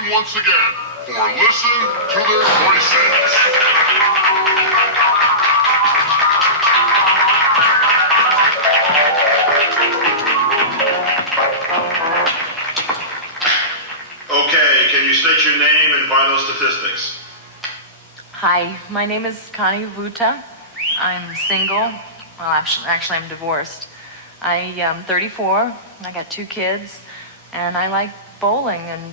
time once again for Listen to Their Voices. Okay, can you state your name and vital statistics? Hi, my name is Connie Vuta. I'm single. Well, actually, I'm divorced. I'm 34. I got 2 kids, and I like bowling and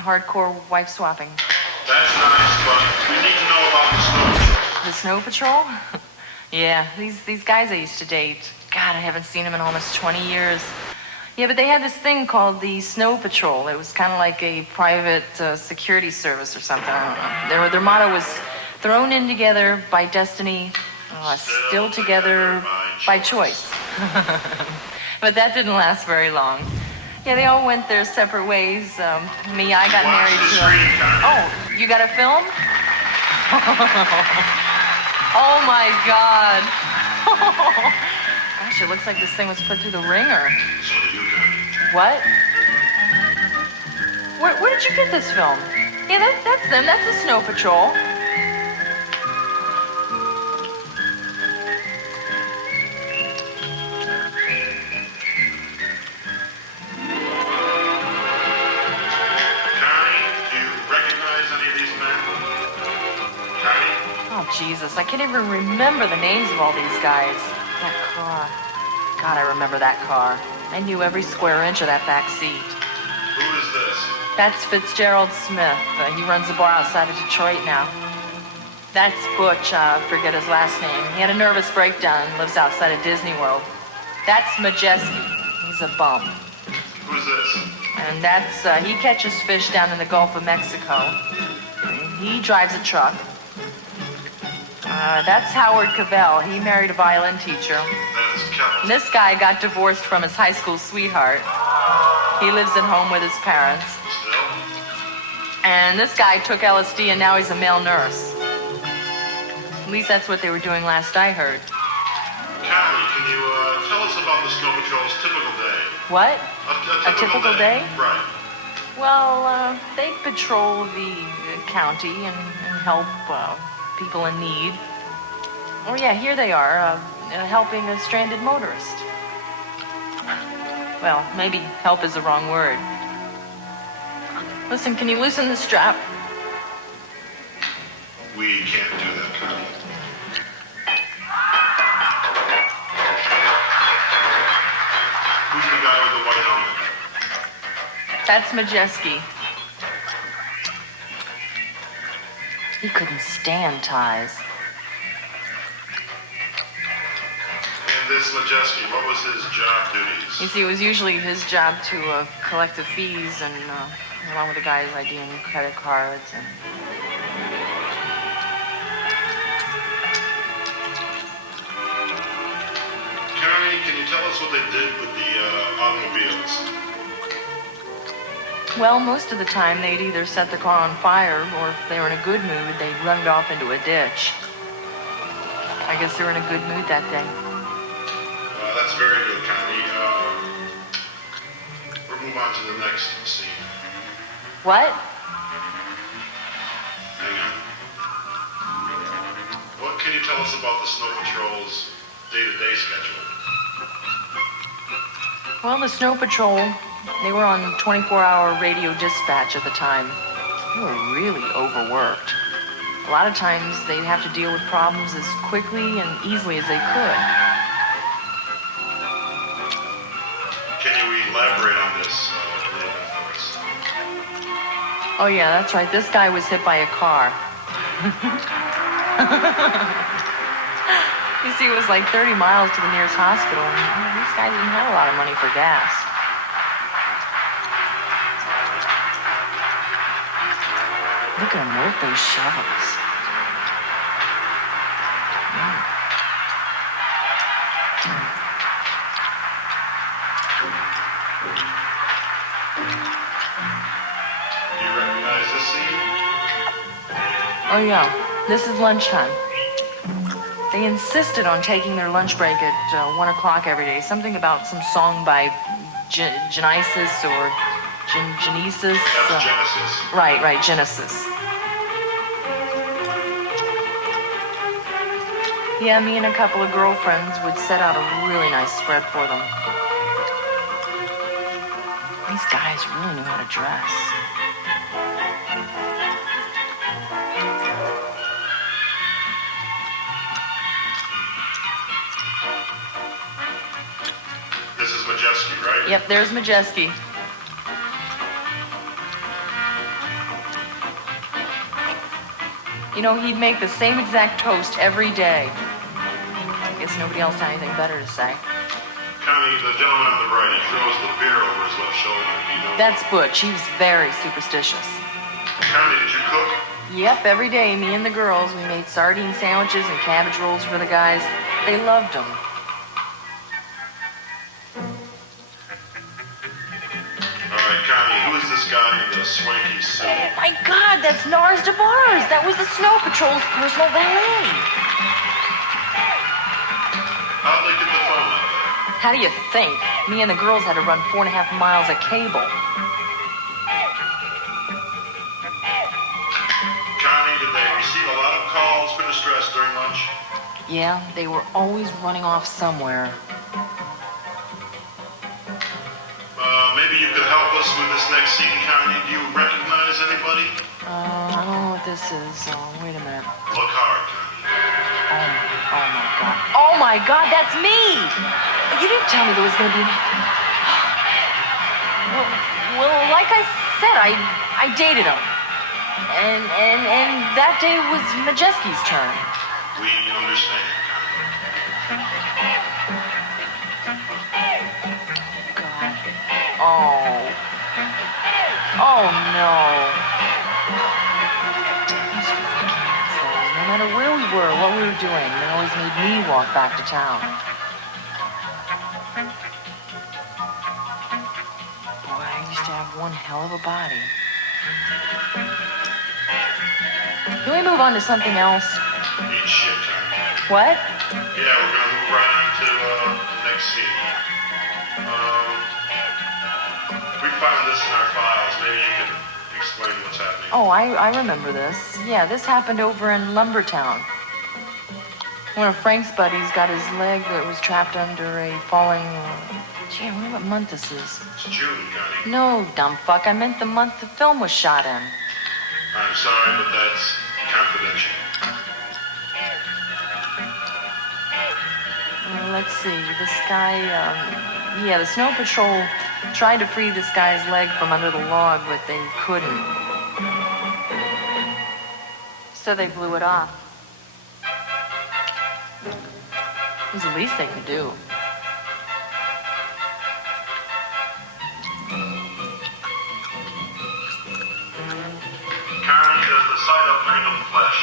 hardcore wife swapping. That's nice, but we need to know about the snow patrol. The snow patrol? Yeah, these guys I used to date. God, I haven't seen them in almost 20 years. Yeah, but they had this thing called the Snow Patrol. It was kind of like a private security service or something. I don't know. Their motto was thrown in together by destiny, still together by choice. But that didn't last very long. Yeah, they all went their separate ways. Me, I got married to Oh, you got a film? Oh, my God. Gosh, it looks like this thing was put through the ringer. So do you, Connie. What? Where did you get this film? Yeah, that's them. That's the Snow Patrol. Oh, Jesus, I can't even remember the names of all these guys. That car. God, I remember that car. I knew every square inch of that back seat. Who is this? That's Fitzgerald Smith. He runs a bar outside of Detroit now. That's Butch, forget his last name. He had a nervous breakdown and lives outside of Disney World. That's Majeski. He's a bum. Who's this? And that's, he catches fish down in the Gulf of Mexico. He drives a truck. That's Howard Cavell. He married a violin teacher. That's Kevin. This guy got divorced from his high school sweetheart. He lives at home with his parents. Still? And this guy took LSD and now he's a male nurse. At least that's what they were doing last I heard. Connie, can you tell us about the Snow Patrol's typical day? What? A typical day? Right. Well, they patrol the county and help people in need. Oh, yeah, here they are, helping a stranded motorist. Well, maybe help is the wrong word. Listen, can you loosen the strap? We can't do that, Connie. Who's the guy with the white helmet? That's Majeski. He couldn't stand ties. And this Majeski, what was his job duties? You see, it was usually his job to collect the fees and along with the guys IDing credit cards and... Connie, can you tell us what they did with the automobiles? Well, most of the time they'd either set the car on fire, or if they were in a good mood, they'd run it off into a ditch. I guess they were in a good mood that day. That's very good, Connie. We'll move on to the next scene. What? Hang on. What can you tell us about the Snow Patrol's day-to-day schedule? Well, the Snow Patrol, they were on 24-hour radio dispatch at the time. They were really overworked. A lot of times they'd have to deal with problems as quickly and easily as they could. Can you elaborate on this a little bit for us? Oh, yeah, that's right. This guy was hit by a car. You see, it was like 30 miles to the nearest hospital, and this guy didn't have a lot of money for gas. Look at him work those shovels. Do you recognize this scene? Oh, yeah. This is lunchtime. They insisted on taking their lunch break at 1 o'clock every day. Something about some song by Genesis or Genesis. That's Genesis. Right, Genesis. Yeah, me and a couple of girlfriends would set out a really nice spread for them. These guys really knew how to dress. This is Majeski, right? Yep, there's Majeski. You know, he'd make the same exact toast every day. I guess nobody else had anything better to say. Connie, the gentleman on the right, he throws the beer over his left shoulder. Do you know? That's Butch. He was very superstitious. Connie, did you cook? Yep, every day, me and the girls, we made sardine sandwiches and cabbage rolls for the guys. They loved them. All right, Connie, who is this guy in the swanky suit? Oh my God, that's Nars DeBars. That was the Snow Patrol's personal valet. How'd they get the phone out there? How do you think? Me and the girls had to run 4.5 miles of cable. Connie, did they receive a lot of calls for distress during lunch? Yeah, they were always running off somewhere. Maybe you could help us with this next scene, Connie. Do you recognize anybody? I don't know what this is. Wait a minute. Look hard, Connie. Oh my God. Oh my God, that's me! You didn't tell me there was gonna be well, like I said, I dated him. And that day was Majeski's turn. We understand, God. Oh no. These fucking assholes. No matter where we were, what we were doing, they always made me walk back to town. Boy, I used to have one hell of a body. Can we move on to something else? Eat shit, Connie. What? Yeah, we're gonna move right on to the next scene. We found this in our files. Maybe you can explain what's happening. Oh, I remember this. Yeah, this happened over in Lumbertown. One of Frank's buddies got his leg that was trapped under a falling... Gee, I wonder what month this is. It's June, Connie. No, dumb fuck. I meant the month the film was shot in. I'm sorry, but that's confidential. Let's see. This guy, yeah, the Snow Patrol tried to free this guy's leg from under the log, but they couldn't. So they blew it off. It was the least they could do. Connie, does the sight of mangled flesh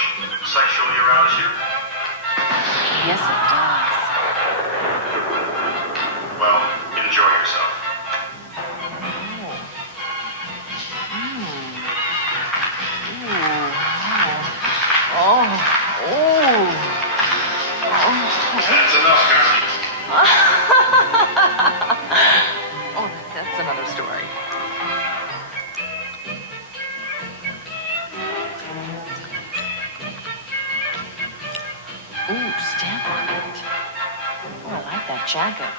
sexually arouse you? Yes, it does. Well, enjoy yourself. That's enough, Connie. Oh, that's another story. Ooh, stamp on it. Oh, I like that jacket.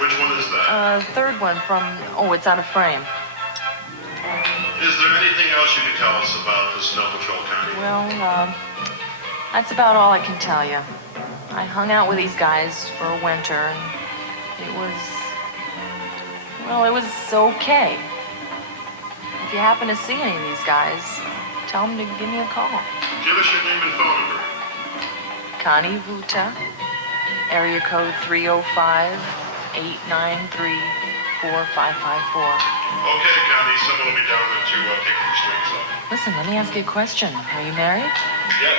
Which one is that? Third one from, it's out of frame. Is there anything else you can tell us about the Snow Patrol, Connie? Well, that's about all I can tell you. I hung out with these guys for a winter, and it was okay. If you happen to see any of these guys, tell them to give me a call. Give us your name and phone number. Connie Vuta, area code 305-893-4554. Okay, Connie, someone will be down there to take the restraints off. Listen, let me ask you a question. Are you married? Yes.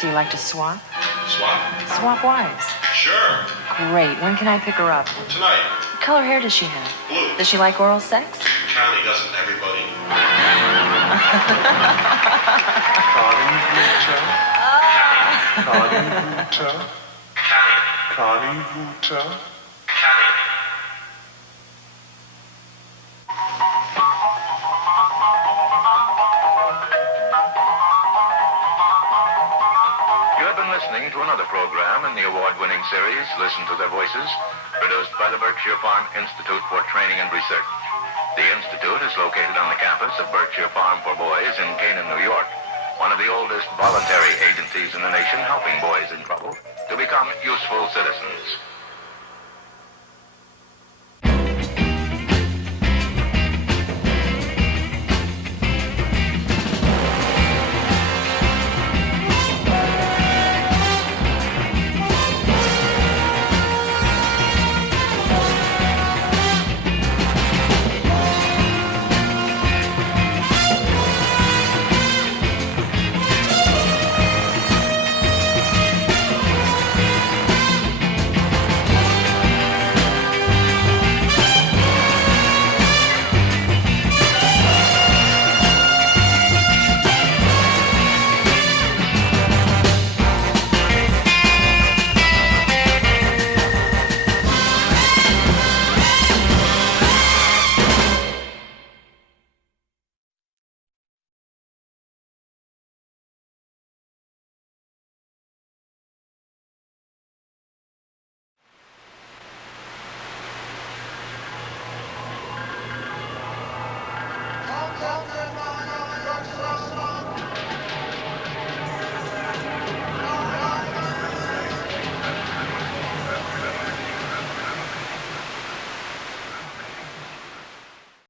Do you like to swap? Swap? Swap wives? Sure. Great. When can I pick her up? Tonight. What color hair does she have? Blue. Does she like oral sex? Connie doesn't everybody. Connie Vuta. Connie Vuta. Connie Vuta. Connie. program in the award-winning series, Listen to Their Voices, produced by the Berkshire Farm Institute for Training and Research. The Institute is located on the campus of Berkshire Farm for Boys in Canaan, New York, one of the oldest voluntary agencies in the nation helping boys in trouble to become useful citizens.